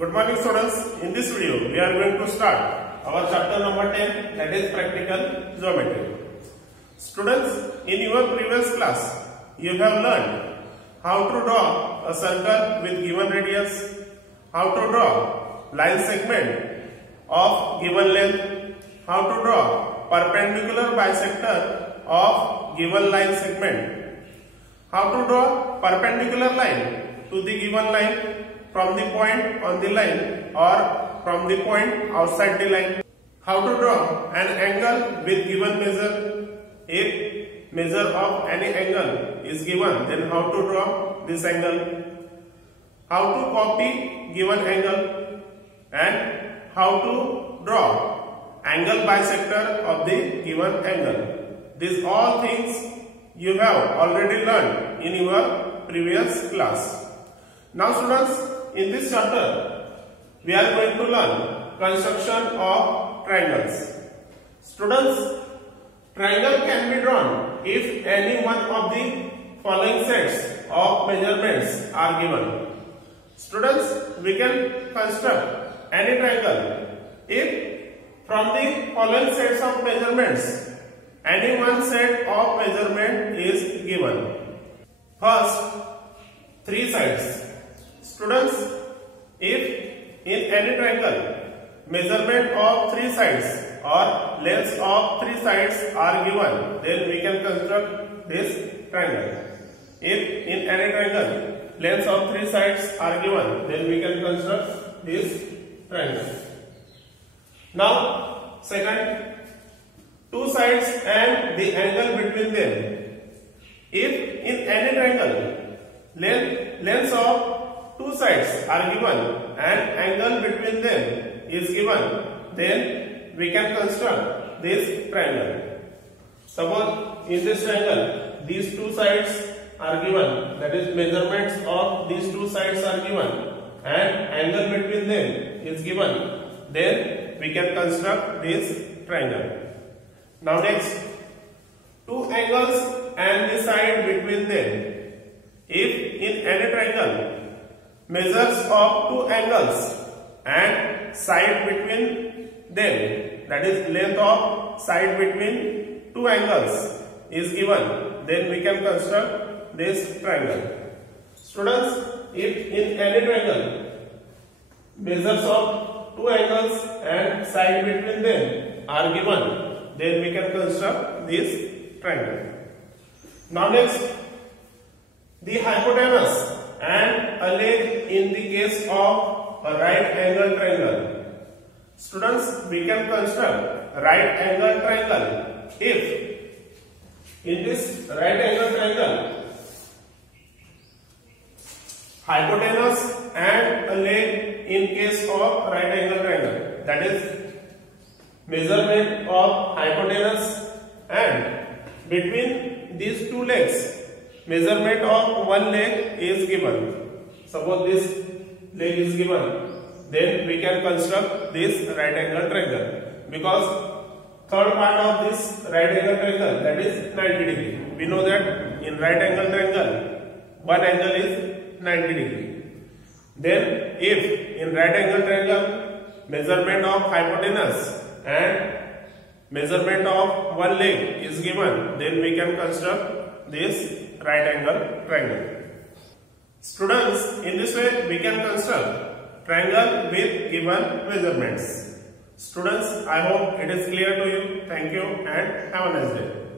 Good morning students. In this video we are going to start our chapter number 10, that is practical geometry. Students, in your previous class you have learned how to draw a circle with given radius, how to draw line segment of given length, how to draw perpendicular bisector of given line segment, how to draw perpendicular line to the given line from the point on the line or from the point outside the line, how to draw an angle with given measure. If measure of any angle is given, then how to draw this angle, how to copy given angle, and how to draw angle bisector of the given angle. These all things you have already learned in your previous class. Now students, in this chapter we are going to learn construction of triangles. Students, triangle can be drawn if any one of the following sets of measurements are given. Students, we can construct any triangle if from the following sets of measurements any one set of measurement is given. First, three sides. Students, if in any triangle measurement of three sides or lengths of three sides are given, then we can construct this triangle. If in any triangle lengths of three sides are given, then we can construct this triangle. Now, second, two sides and the angle between them. If in any triangle lengths of two sides are given and angle between them is given, then we can construct this triangle. Suppose in this triangle these two sides are given, that is measurements of these two sides are given and angle between them is given, then we can construct this triangle. Now next, two angles and the side between them. If in any triangle measures of two angles and side between them, that is length of side between two angles is given, then we can construct this triangle. Students, if in any triangle measures of two angles and side between them are given, then we can construct this triangle. Now next, the hypotenuse and a leg in the case of a right angle triangle. Students, we can construct right angle triangle if in this right angle triangle hypotenuse and a leg in case of right angle triangle, that is measurement of hypotenuse and between these two legs measurement of one leg is given. Suppose this leg is given, then we can construct this right angle triangle, because third part of this right angle triangle, that is 90 degree. We know that in right angle triangle one angle is 90 degree. Then if in right angle triangle measurement of hypotenuse and measurement of one leg is given, then we can construct this right angle triangle. Students, in this way we can construct triangle with given measurements. Students, I hope it is clear to you. Thank you and have a nice day.